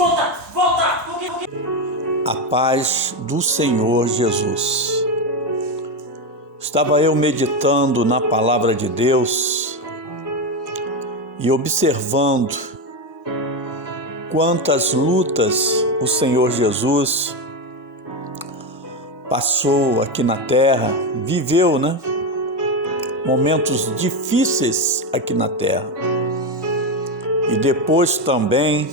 Volta! A paz do Senhor Jesus. Estava eu meditando na palavra de Deus e observando quantas lutas o Senhor Jesus passou aqui na terra, viveu, momentos difíceis aqui na terra. E depois também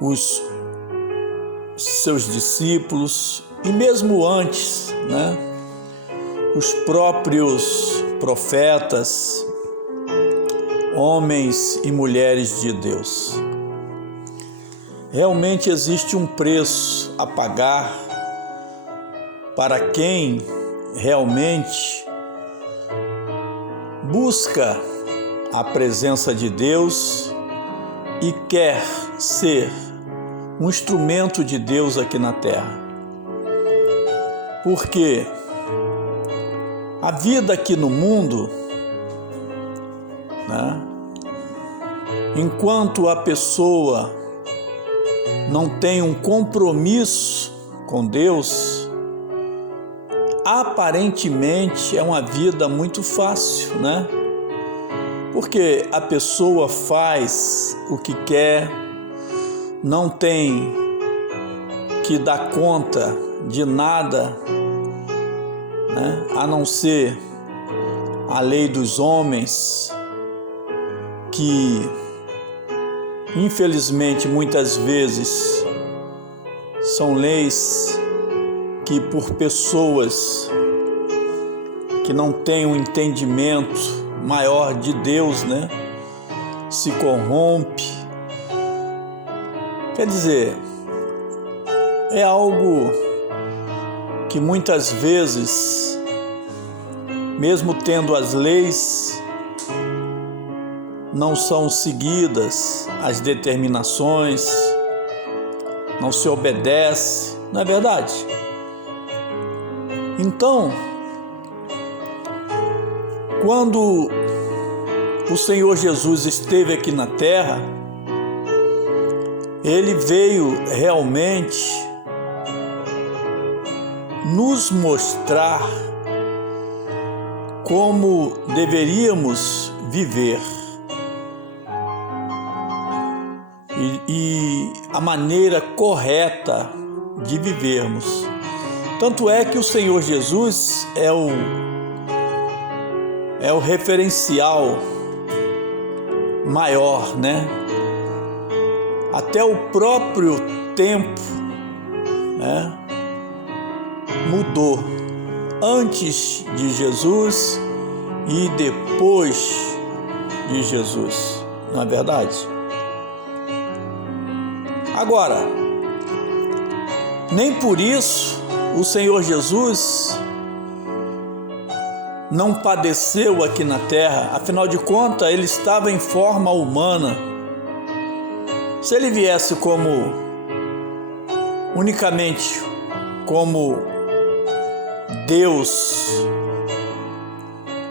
os seus discípulos, e mesmo antes, os próprios profetas, homens e mulheres de Deus. Realmente existe um preço a pagar para quem realmente busca a presença de Deus e quer ser um instrumento de Deus aqui na terra. Porque a vida aqui no mundo, enquanto a pessoa não tem um compromisso com Deus, aparentemente é uma vida muito fácil, Porque a pessoa faz o que quer, não tem que dar conta de nada, a não ser a lei dos homens, que infelizmente muitas vezes são leis que por pessoas que não têm um entendimento maior de Deus, se corrompe. Quer dizer, é algo que muitas vezes, mesmo tendo as leis, não são seguidas as determinações, não se obedece, não é verdade? Então, quando o Senhor Jesus esteve aqui na terra, Ele veio realmente nos mostrar como deveríamos viver e a maneira correta de vivermos. Tanto é que o Senhor Jesus é o referencial maior, Até o próprio tempo, mudou antes de Jesus e depois de Jesus, não é verdade? Agora, nem por isso o Senhor Jesus não padeceu aqui na terra, afinal de contas, Ele estava em forma humana. Se Ele viesse unicamente como Deus,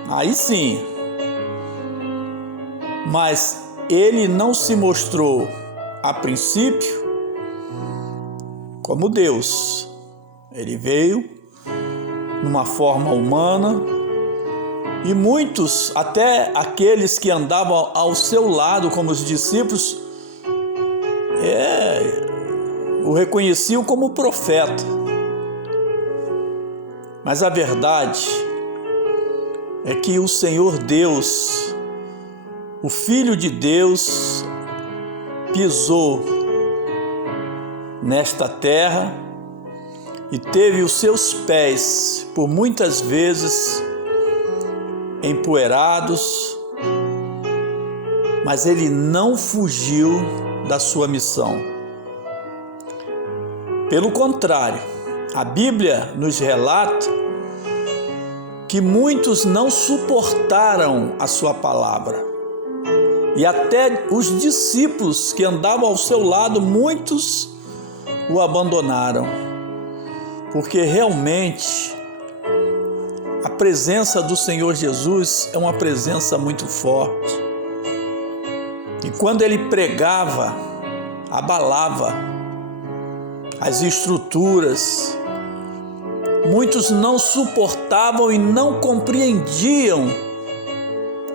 aí sim, mas Ele não se mostrou a princípio como Deus. Ele veio numa forma humana e muitos, até aqueles que andavam ao seu lado como os discípulos, o reconheciam como profeta. Mas a verdade é que o Senhor Deus, o Filho de Deus, pisou nesta terra e teve os seus pés por muitas vezes empoeirados, mas Ele não fugiu da sua missão. Pelo contrário, a Bíblia nos relata que muitos não suportaram a sua palavra. E até os discípulos que andavam ao seu lado, muitos o abandonaram. Porque realmente a presença do Senhor Jesus é uma presença muito forte. E quando ele pregava, abalava as estruturas. Muitos não suportavam e não compreendiam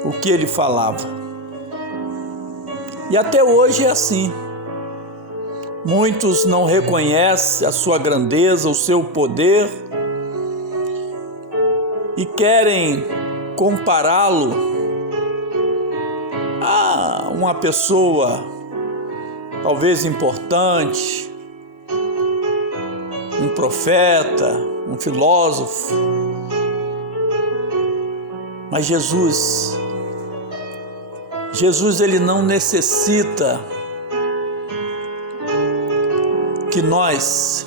o que ele falava. E até hoje é assim. Muitos não reconhecem a sua grandeza, o seu poder e querem compará-lo a uma pessoa talvez importante, um profeta, um filósofo. Mas Jesus ele não necessita que nós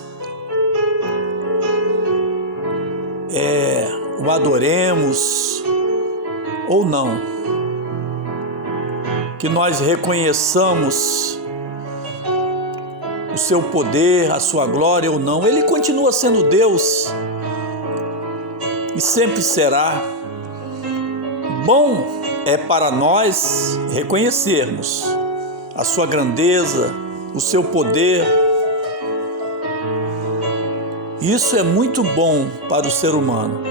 o adoremos ou não, que nós reconheçamos o seu poder, a sua glória ou não. Ele continua sendo Deus e sempre será. Bom é para nós reconhecermos a sua grandeza, o seu poder. Isso é muito bom para o ser humano.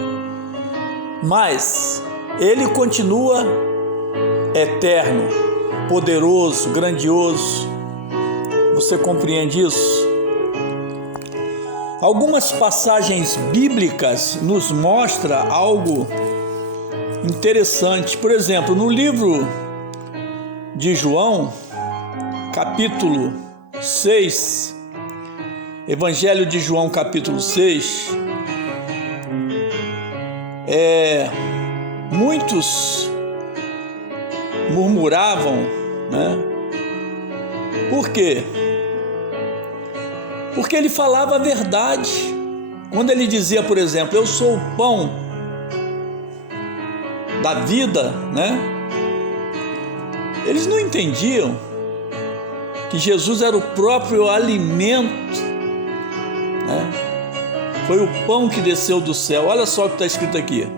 Mas ele continua eterno, poderoso, grandioso. Você compreende isso? Algumas passagens bíblicas nos mostram algo interessante. Por exemplo, no livro de João, capítulo 6, Evangelho de João, capítulo 6, muitos murmuravam, né? Por quê? Porque ele falava a verdade. Quando ele dizia, por exemplo, eu sou o pão da vida, né? Eles não entendiam que Jesus era o próprio alimento, né? Foi o pão que desceu do céu. Olha só o que está escrito aqui.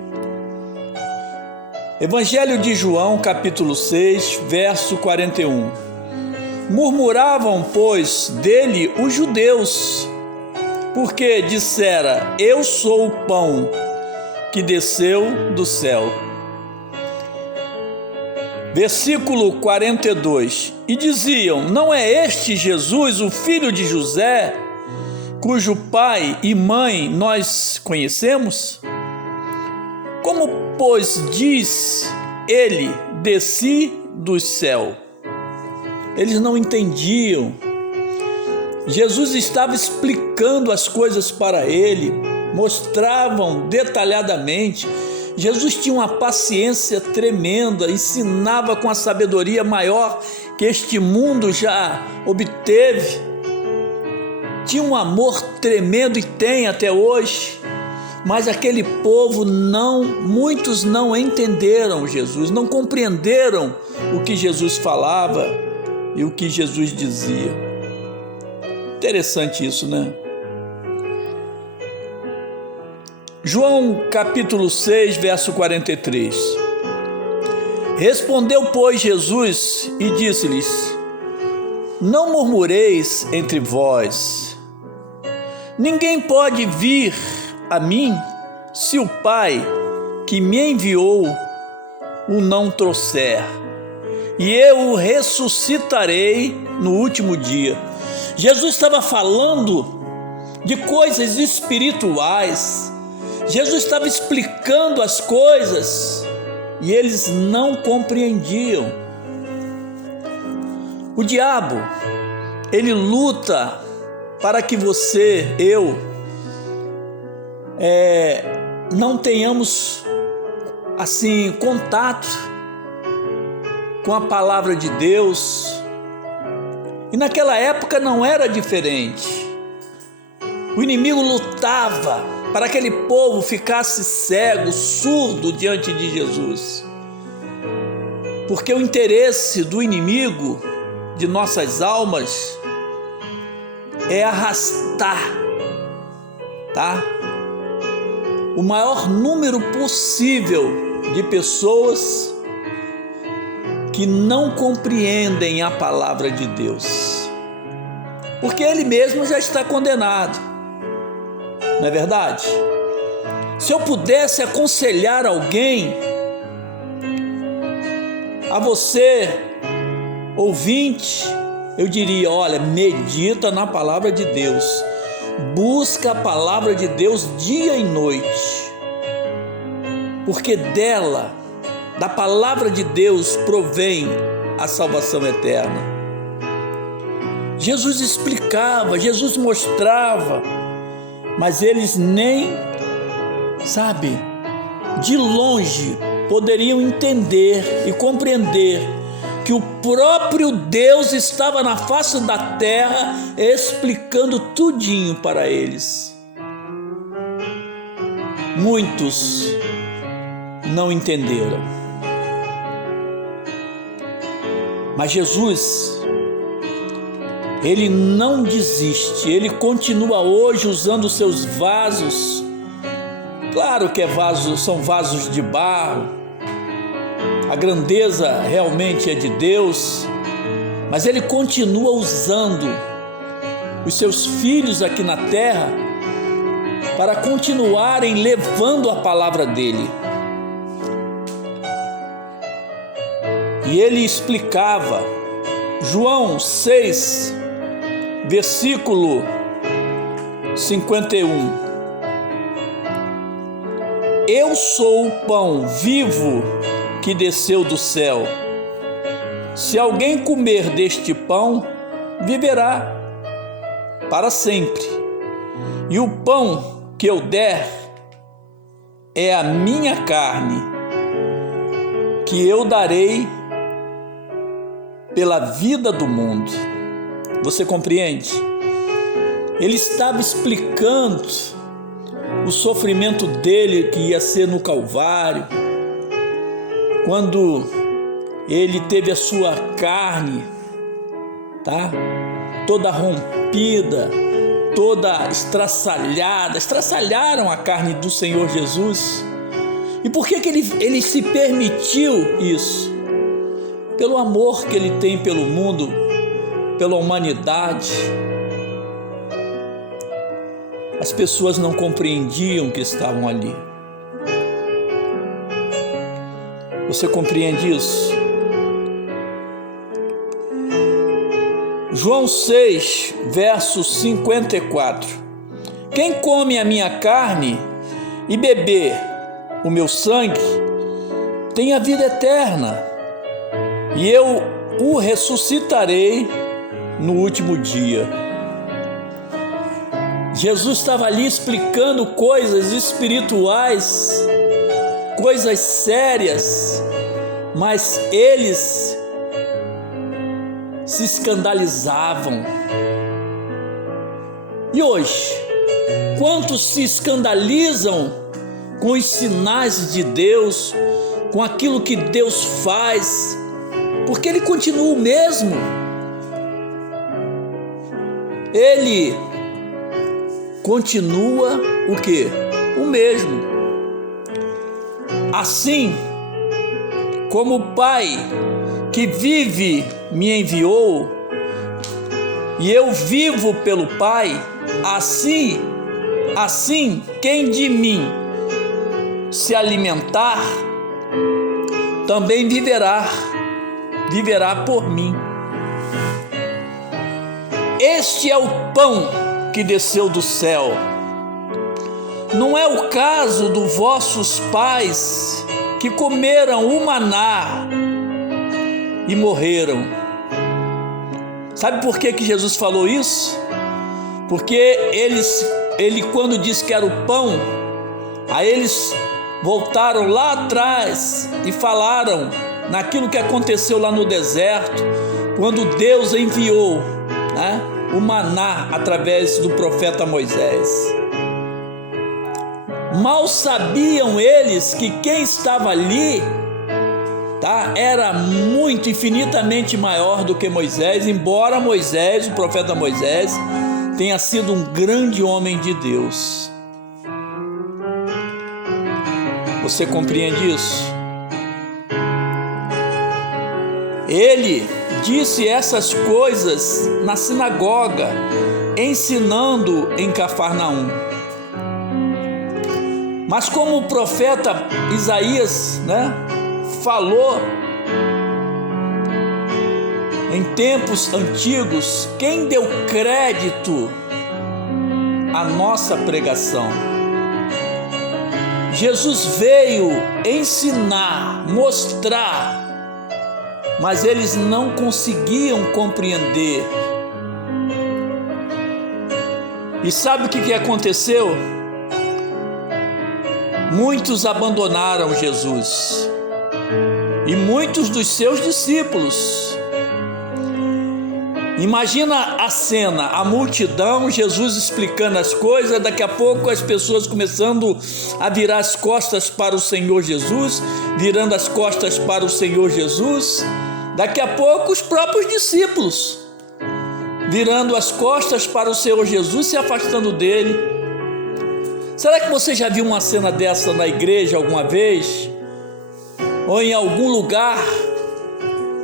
Evangelho de João, capítulo 6, verso 41. Murmuravam, pois, dele os judeus, porque dissera, eu sou o pão que desceu do céu. Versículo 42. E diziam, não é este Jesus, o filho de José, cujo pai e mãe nós conhecemos? Como, pois, diz ele, desci do céu? Eles não entendiam. Jesus estava explicando as coisas para ele, mostravam detalhadamente. Jesus tinha uma paciência tremenda, ensinava com a sabedoria maior que este mundo já obteve. Tinha um amor tremendo e tem até hoje. Mas aquele povo muitos não entenderam Jesus, não compreenderam o que Jesus falava e o que Jesus dizia. Interessante isso, né? João capítulo 6, verso 43. Respondeu, pois, Jesus e disse-lhes, não murmureis entre vós. Ninguém pode vir a mim se o Pai que me enviou o não trouxer, e eu o ressuscitarei no último dia. Jesus estava falando de coisas espirituais. Jesus estava explicando as coisas e eles não compreendiam. O diabo, ele luta para que você, eu, não tenhamos assim contato com a palavra de Deus. E naquela época não era diferente. O inimigo lutava para que aquele povo ficasse cego, surdo diante de Jesus. Porque o interesse do inimigo de nossas almas é arrastar, tá? O maior número possível de pessoas que não compreendem a palavra de Deus, porque ele mesmo já está condenado, não é verdade? Se eu pudesse aconselhar alguém, a você, ouvinte, eu diria: olha, medita na palavra de Deus, busca a palavra de Deus dia e noite, porque dela, da palavra de Deus, provém a salvação eterna. Jesus explicava, Jesus mostrava, mas eles nem, de longe poderiam entender e compreender que o próprio Deus estava na face da terra explicando tudinho para eles. Muitos não entenderam. Mas Jesus, ele não desiste, ele continua hoje usando os seus vasos. Claro que são vasos de barro, a grandeza realmente é de Deus, mas ele continua usando os seus filhos aqui na terra para continuarem levando a palavra dele. E ele explicava, João 6, versículo 51. Eu sou o pão vivo que desceu do céu. Se alguém comer deste pão, viverá para sempre. E o pão que eu der é a minha carne, que eu darei pela vida do mundo. Você compreende? Ele estava explicando o sofrimento dele que ia ser no Calvário, quando ele teve a sua carne, toda rompida, toda estraçalharam a carne do Senhor Jesus. E por que ele se permitiu isso? Pelo amor que ele tem pelo mundo, pela humanidade. As pessoas não compreendiam que estavam ali. Você compreende isso? João 6, verso 54. Quem come a minha carne e beber o meu sangue tem a vida eterna, e eu o ressuscitarei no último dia. Jesus estava ali explicando coisas espirituais, coisas sérias, mas eles se escandalizavam. E hoje, quantos se escandalizam com os sinais de Deus, com aquilo que Deus faz, porque Ele continua o mesmo. Ele continua o quê? O mesmo. Assim como o Pai que vive me enviou, e eu vivo pelo Pai, assim quem de mim se alimentar, também viverá por mim. Este é o pão que desceu do céu. Não é o caso dos vossos pais que comeram o maná e morreram. Sabe por que Jesus falou isso? Porque ele quando disse que era o pão, aí eles voltaram lá atrás e falaram naquilo que aconteceu lá no deserto, quando Deus enviou, o maná através do profeta Moisés. Mal sabiam eles que quem estava ali, era muito, infinitamente maior do que Moisés, embora Moisés, o profeta Moisés, tenha sido um grande homem de Deus. Você compreende isso? Ele disse essas coisas na sinagoga, ensinando em Cafarnaum. Mas como o profeta Isaías, falou em tempos antigos, quem deu crédito à nossa pregação? Jesus veio ensinar, mostrar, mas eles não conseguiam compreender. E sabe o que aconteceu? Muitos abandonaram Jesus, e muitos dos seus discípulos. Imagina a cena, a multidão, Jesus explicando as coisas, daqui a pouco as pessoas começando a virar as costas para o Senhor Jesus, virando as costas para o Senhor Jesus, daqui a pouco os próprios discípulos virando as costas para o Senhor Jesus, se afastando dele. Será que você já viu uma cena dessa na igreja alguma vez? Ou em algum lugar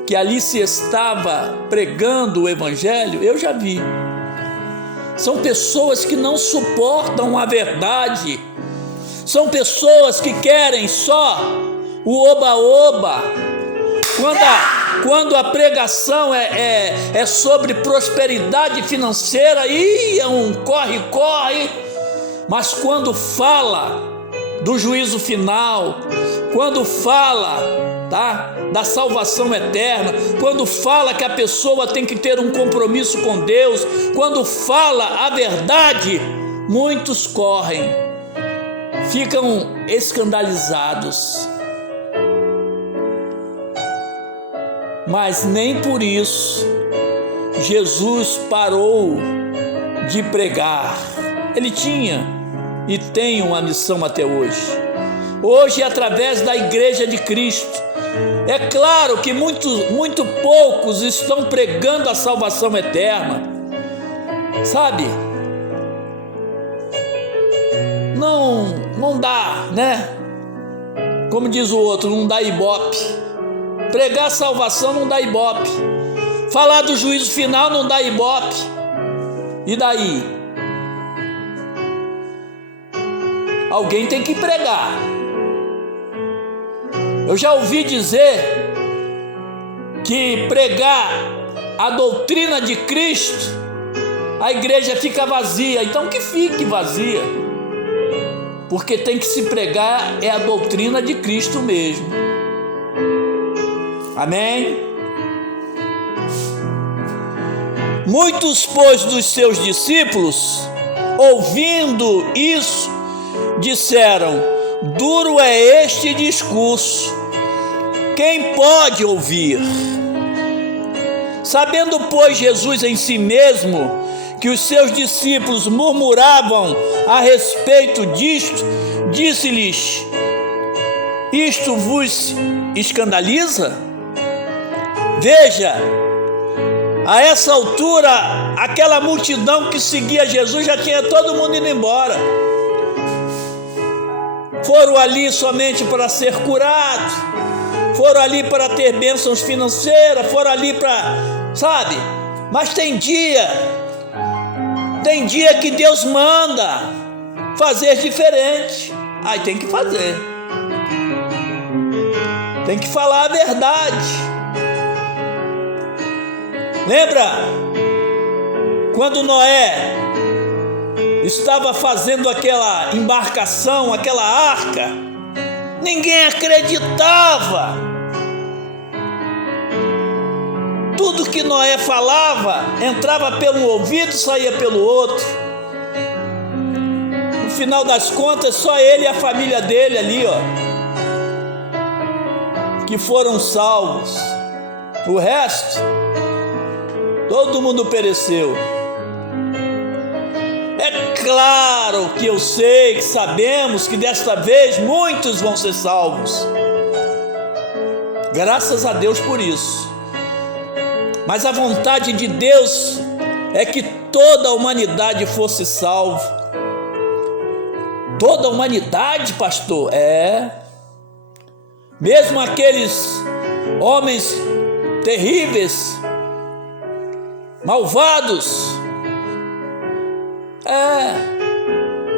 que ali se estava pregando o evangelho? Eu já vi. São pessoas que não suportam a verdade. São pessoas que querem só o oba-oba. Quando a pregação é sobre prosperidade financeira, é um corre-corre. Mas quando fala do juízo final, quando fala da salvação eterna, quando fala que a pessoa tem que ter um compromisso com Deus, quando fala a verdade, muitos correm, ficam escandalizados. Mas nem por isso Jesus parou de pregar. Ele tinha e tem uma missão até hoje. Hoje, através da Igreja de Cristo, é claro que muito poucos estão pregando a salvação eterna, sabe? Não dá, Como diz o outro, não dá ibope. Pregar a salvação não dá ibope. Falar do juízo final não dá ibope. E daí? Alguém tem que pregar. Eu já ouvi dizer que pregar a doutrina de Cristo, a igreja fica vazia. Então que fique vazia, porque tem que se pregar a doutrina de Cristo mesmo. Amém? Muitos, pois, dos seus discípulos, ouvindo isso, disseram: duro é este discurso, quem pode ouvir? Sabendo, pois, Jesus em si mesmo que os seus discípulos murmuravam a respeito disto, disse-lhes: isto vos escandaliza? Veja, a essa altura, aquela multidão que seguia Jesus já tinha todo mundo indo embora. Foram ali somente para ser curados, foram ali para ter bênçãos financeiras, foram ali para, mas tem dia que Deus manda fazer diferente. Aí tem que fazer, tem que falar a verdade. Lembra quando Noé estava fazendo aquela embarcação, aquela arca? Ninguém acreditava. Tudo que Noé falava entrava pelo ouvido, saía pelo outro. No final das contas, só ele e a família dele ali, que foram salvos. O resto, todo mundo pereceu. É claro que eu sei, que sabemos que desta vez muitos vão ser salvos. Graças a Deus por isso. Mas a vontade de Deus é que toda a humanidade fosse salva. Toda a humanidade, pastor? Mesmo aqueles homens terríveis, malvados.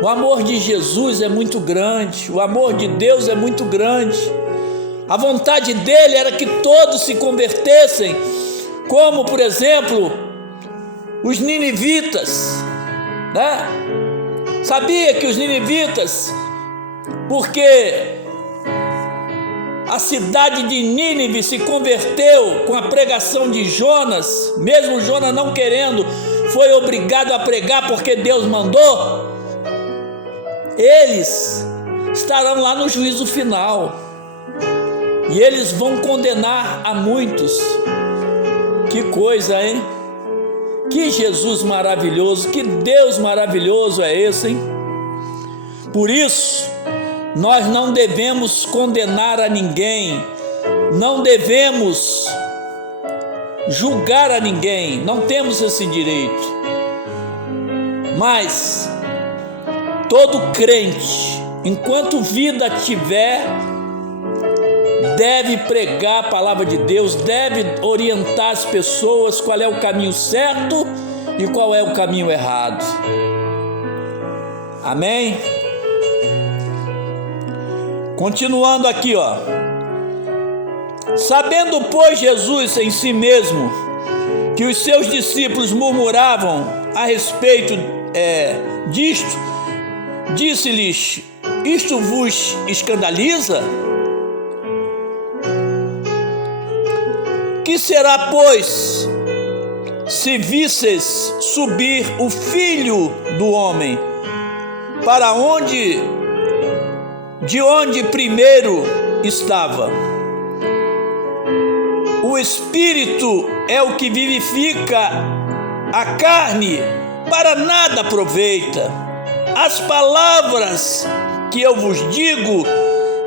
O amor de Jesus é muito grande, o amor de Deus é muito grande. A vontade dele era que todos se convertessem, como, por exemplo, os ninivitas, né? Sabia que os ninivitas, porque a cidade de Nínive se converteu com a pregação de Jonas, mesmo Jonas não querendo, foi obrigado a pregar porque Deus mandou. Eles estarão lá no juízo final e eles vão condenar a muitos. Que coisa, hein? Que Jesus maravilhoso, que Deus maravilhoso é esse, hein? Por isso, nós não devemos condenar a ninguém, não devemos julgar a ninguém, não temos esse direito. Mas todo crente, enquanto vida tiver, deve pregar a palavra de Deus, deve orientar as pessoas qual é o caminho certo e qual é o caminho errado. Amém? Continuando aqui, sabendo, pois, Jesus em si mesmo que os seus discípulos murmuravam a respeito disto, disse-lhes: isto vos escandaliza? Que será, pois, se visses subir o Filho do Homem para de onde primeiro estava? O Espírito é o que vivifica, a carne para nada aproveita. As palavras que eu vos digo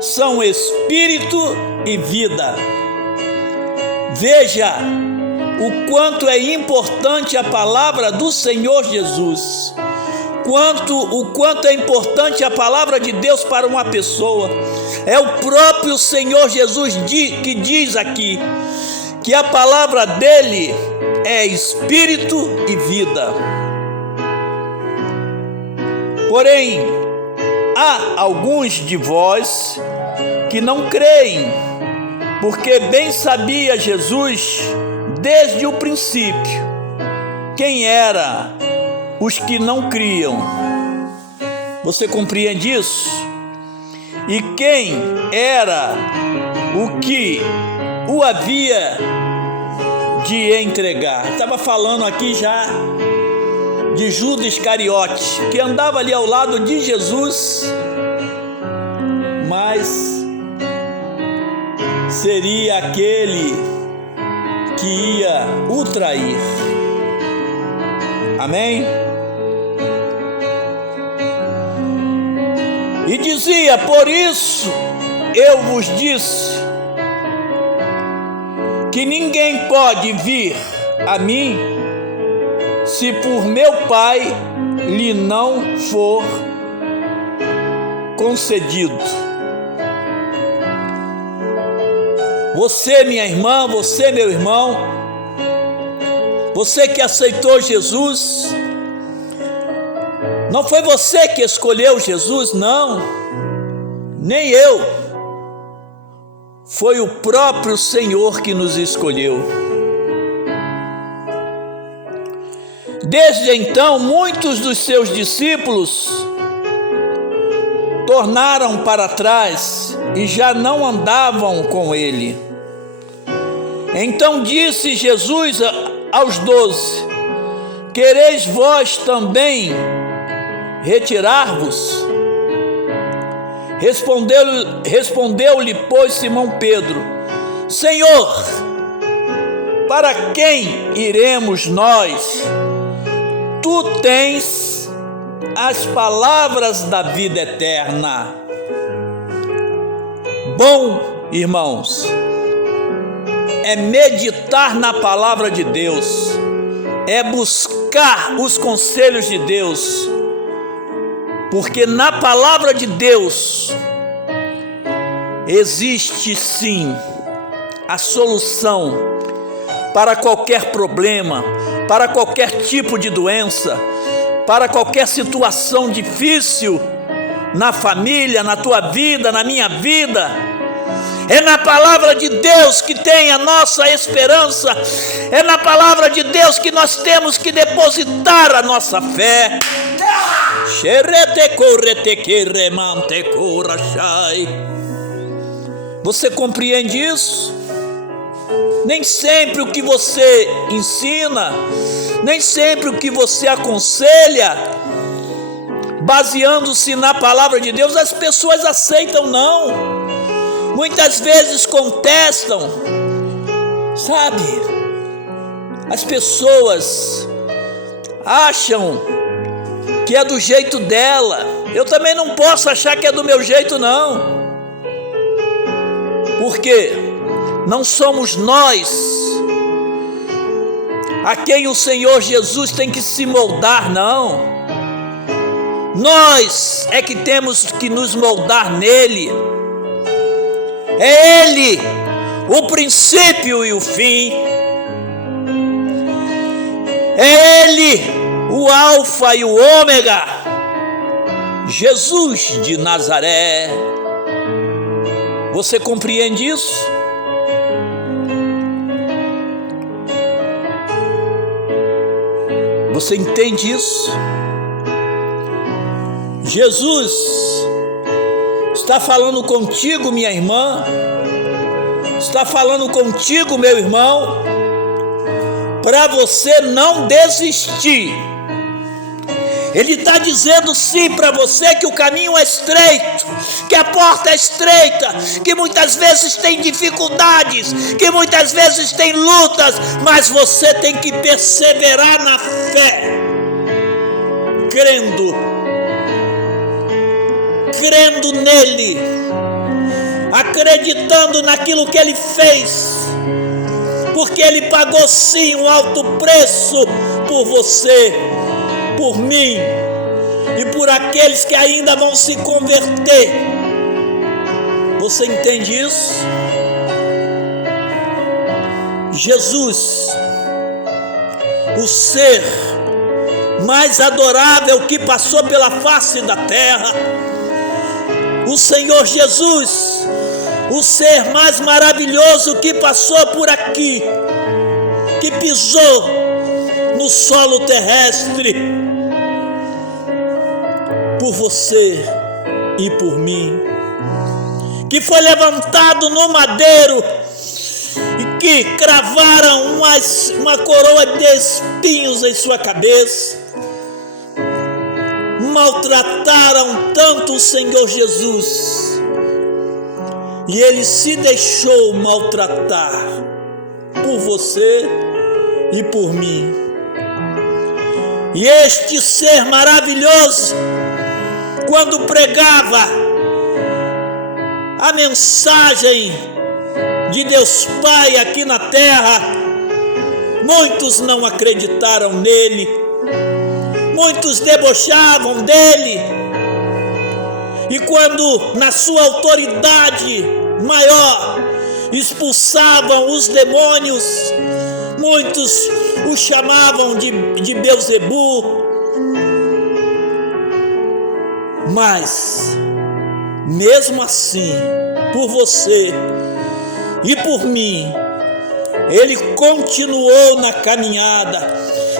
são Espírito e vida. Veja o quanto é importante a palavra do Senhor Jesus, o quanto é importante a palavra de Deus para uma pessoa. É o próprio Senhor Jesus que diz aqui que a palavra dele é Espírito e vida. Porém, há alguns de vós que não creem, porque bem sabia Jesus desde o princípio quem era os que não criam. Você compreende isso? E quem era o que o havia de entregar? Estava falando aqui já de Judas Iscariote, que andava ali ao lado de Jesus, mas seria aquele que ia o trair. Amém? E dizia: por isso eu vos disse que ninguém pode vir a mim se por meu Pai lhe não for concedido. Você, minha irmã, você, meu irmão, você que aceitou Jesus, não foi você que escolheu Jesus, não, nem eu, foi o próprio Senhor que nos escolheu. Desde então, muitos dos seus discípulos tornaram para trás e já não andavam com ele. Então disse Jesus aos 12: quereis vós também retirar-vos? Respondeu-lhe, pois, Simão Pedro: Senhor, para quem iremos nós? Tu tens as palavras da vida eterna. Bom, irmãos, é meditar na palavra de Deus, é buscar os conselhos de Deus, porque na palavra de Deus existe sim a solução para qualquer problema, para qualquer tipo de doença, para qualquer situação difícil na família, na tua vida, na minha vida. É na palavra de Deus que tem a nossa esperança, é na palavra de Deus que nós temos que depositar a nossa fé. Você compreende isso? Nem sempre o que você ensina, nem sempre o que você aconselha, baseando-se na palavra de Deus, as pessoas aceitam, não. Muitas vezes contestam, sabe? As pessoas acham que é do jeito dela. Eu também não posso achar que é do meu jeito, não. Porque não somos nós a quem o Senhor Jesus tem que se moldar, não. Nós é que temos que nos moldar nele. É Ele o princípio e o fim. É Ele o alfa e o ômega. Jesus de Nazaré. Você compreende isso? Você entende isso? Jesus está falando contigo, minha irmã, está falando contigo, meu irmão, para você não desistir. Ele está dizendo sim para você que o caminho é estreito, que a porta é estreita, que muitas vezes tem dificuldades, que muitas vezes tem lutas, mas você tem que perseverar na fé, crendo nele, acreditando naquilo que ele fez, porque ele pagou sim um alto preço por você, por mim e por aqueles que ainda vão se converter. Você entende isso? Jesus, o ser mais adorável que passou pela face da terra, o Senhor Jesus, o ser mais maravilhoso que passou por aqui, que pisou no solo terrestre, por você e por mim, que foi levantado no madeiro e que cravaram uma coroa de espinhos em sua cabeça, maltrataram tanto o Senhor Jesus, e ele se deixou maltratar por você e por mim. E este ser maravilhoso, quando pregava a mensagem de Deus Pai aqui na terra, muitos não acreditaram nele, muitos debochavam dele, e quando na sua autoridade maior expulsavam os demônios, muitos o chamavam de Beelzebu. Mas mesmo assim, por você e por mim, ele continuou na caminhada,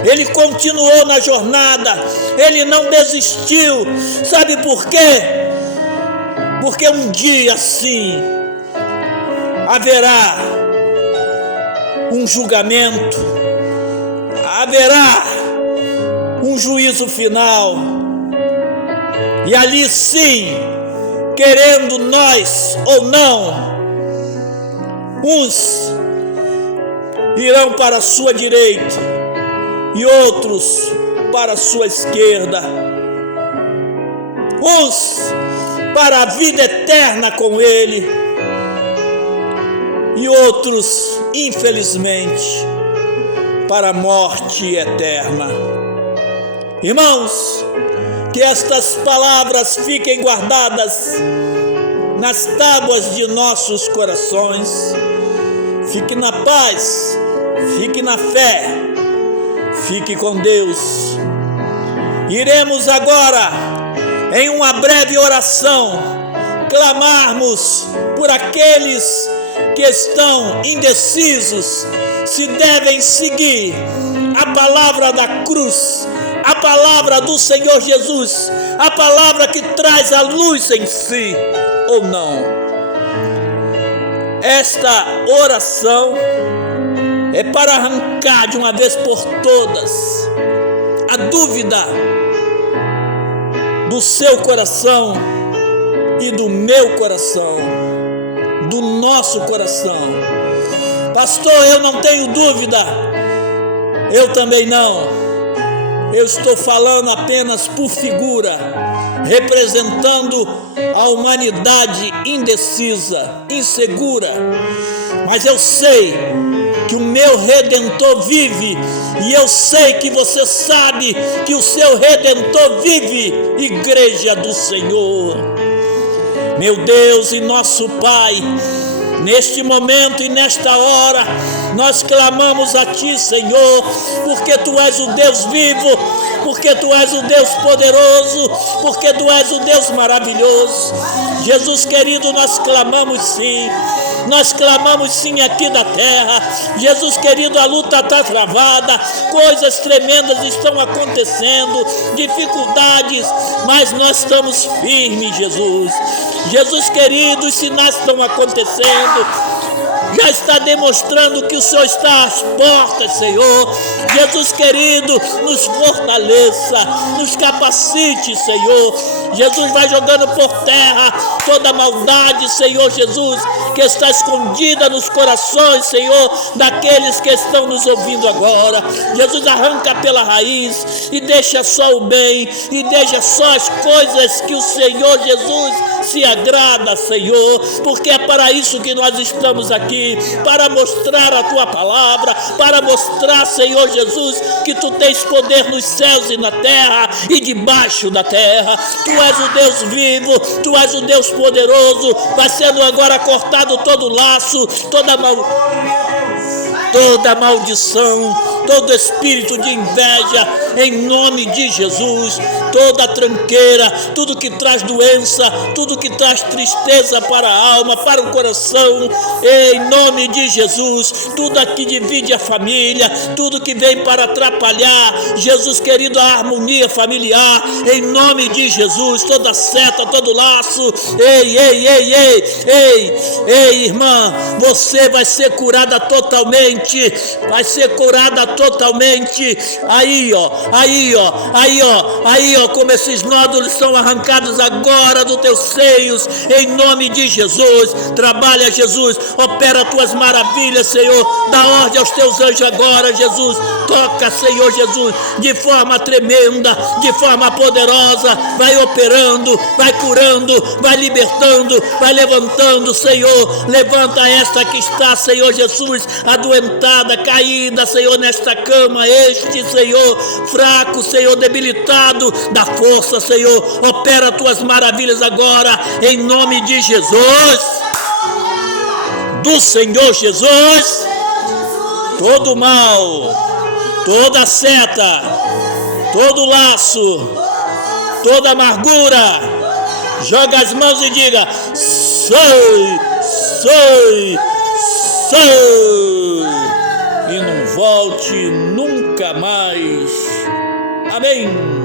ele continuou na jornada, ele não desistiu. Sabe por quê? Porque um dia sim haverá um julgamento, haverá um juízo final, e ali sim, querendo nós ou não, uns irão para a sua direita e outros para a sua esquerda, uns para a vida eterna com ele e outros, infelizmente, para a morte eterna. Irmãos, que estas palavras fiquem guardadas nas tábuas de nossos corações. Fique na paz Fique na fé, fique com Deus. Iremos agora, em uma breve oração, clamarmos por aqueles que estão indecisos se devem seguir a palavra da cruz, a palavra do Senhor Jesus, a palavra que traz a luz em si ou não. Esta oração é para arrancar de uma vez por todas a dúvida do seu coração e do meu coração, do nosso coração. Pastor, eu não tenho dúvida. Eu também não. Eu estou falando apenas por figura, representando a humanidade indecisa, insegura. Mas eu sei que o meu Redentor vive, e eu sei que você sabe que o seu Redentor vive, Igreja do Senhor. Meu Deus e nosso Pai, neste momento e nesta hora, nós clamamos a Ti, Senhor, porque Tu és o Deus vivo, porque Tu és o Deus poderoso, porque Tu és o Deus maravilhoso. Jesus querido, nós clamamos sim. Nós clamamos sim aqui da terra. Jesus querido, a luta está travada, coisas tremendas estão acontecendo, dificuldades, mas nós estamos firmes, Jesus. Jesus querido, os sinais estão acontecendo, já está demonstrando que o Senhor está às portas, Senhor. Jesus querido, nos fortaleça, nos capacite, Senhor. Jesus vai jogando por terra toda maldade, Senhor Jesus, que está escondida nos corações, Senhor, daqueles que estão nos ouvindo agora. Jesus, arranca pela raiz e deixa só o bem, e deixa só as coisas que o Senhor Jesus se agrada, Senhor, porque é para isso que nós estamos aqui, para mostrar a Tua palavra, para mostrar, Senhor Jesus, que Tu tens poder nos céus e na terra e debaixo da terra. Tu és o Deus vivo, Tu és o Deus poderoso. Vai sendo agora cortado todo laço, toda maldição, todo espírito de inveja, em nome de Jesus, toda tranqueira, tudo que traz doença, tudo que traz tristeza para a alma, para o coração, em nome de Jesus, tudo que divide a família, tudo que vem para atrapalhar, Jesus querido, a harmonia familiar, em nome de Jesus, toda seta, todo laço, ei, irmã, você vai ser curada totalmente, vai ser curada totalmente, aí ó, como esses nódulos são arrancados agora dos teus seios, em nome de Jesus. Trabalha, Jesus, opera tuas maravilhas, Senhor, dá ordem aos teus anjos agora, Jesus, toca, Senhor Jesus, de forma tremenda, de forma poderosa, vai operando, vai curando, vai libertando, vai levantando, Senhor, levanta esta que está, Senhor Jesus, adoentada, caída, Senhor, nesta cama, este, Senhor, fraco, Senhor, debilitado, dá força, Senhor, opera tuas maravilhas agora, em nome de Jesus, do Senhor Jesus. Todo mal, toda seta, todo laço, toda amargura, joga as mãos e diga: sai, e não volte nunca mais. Amém.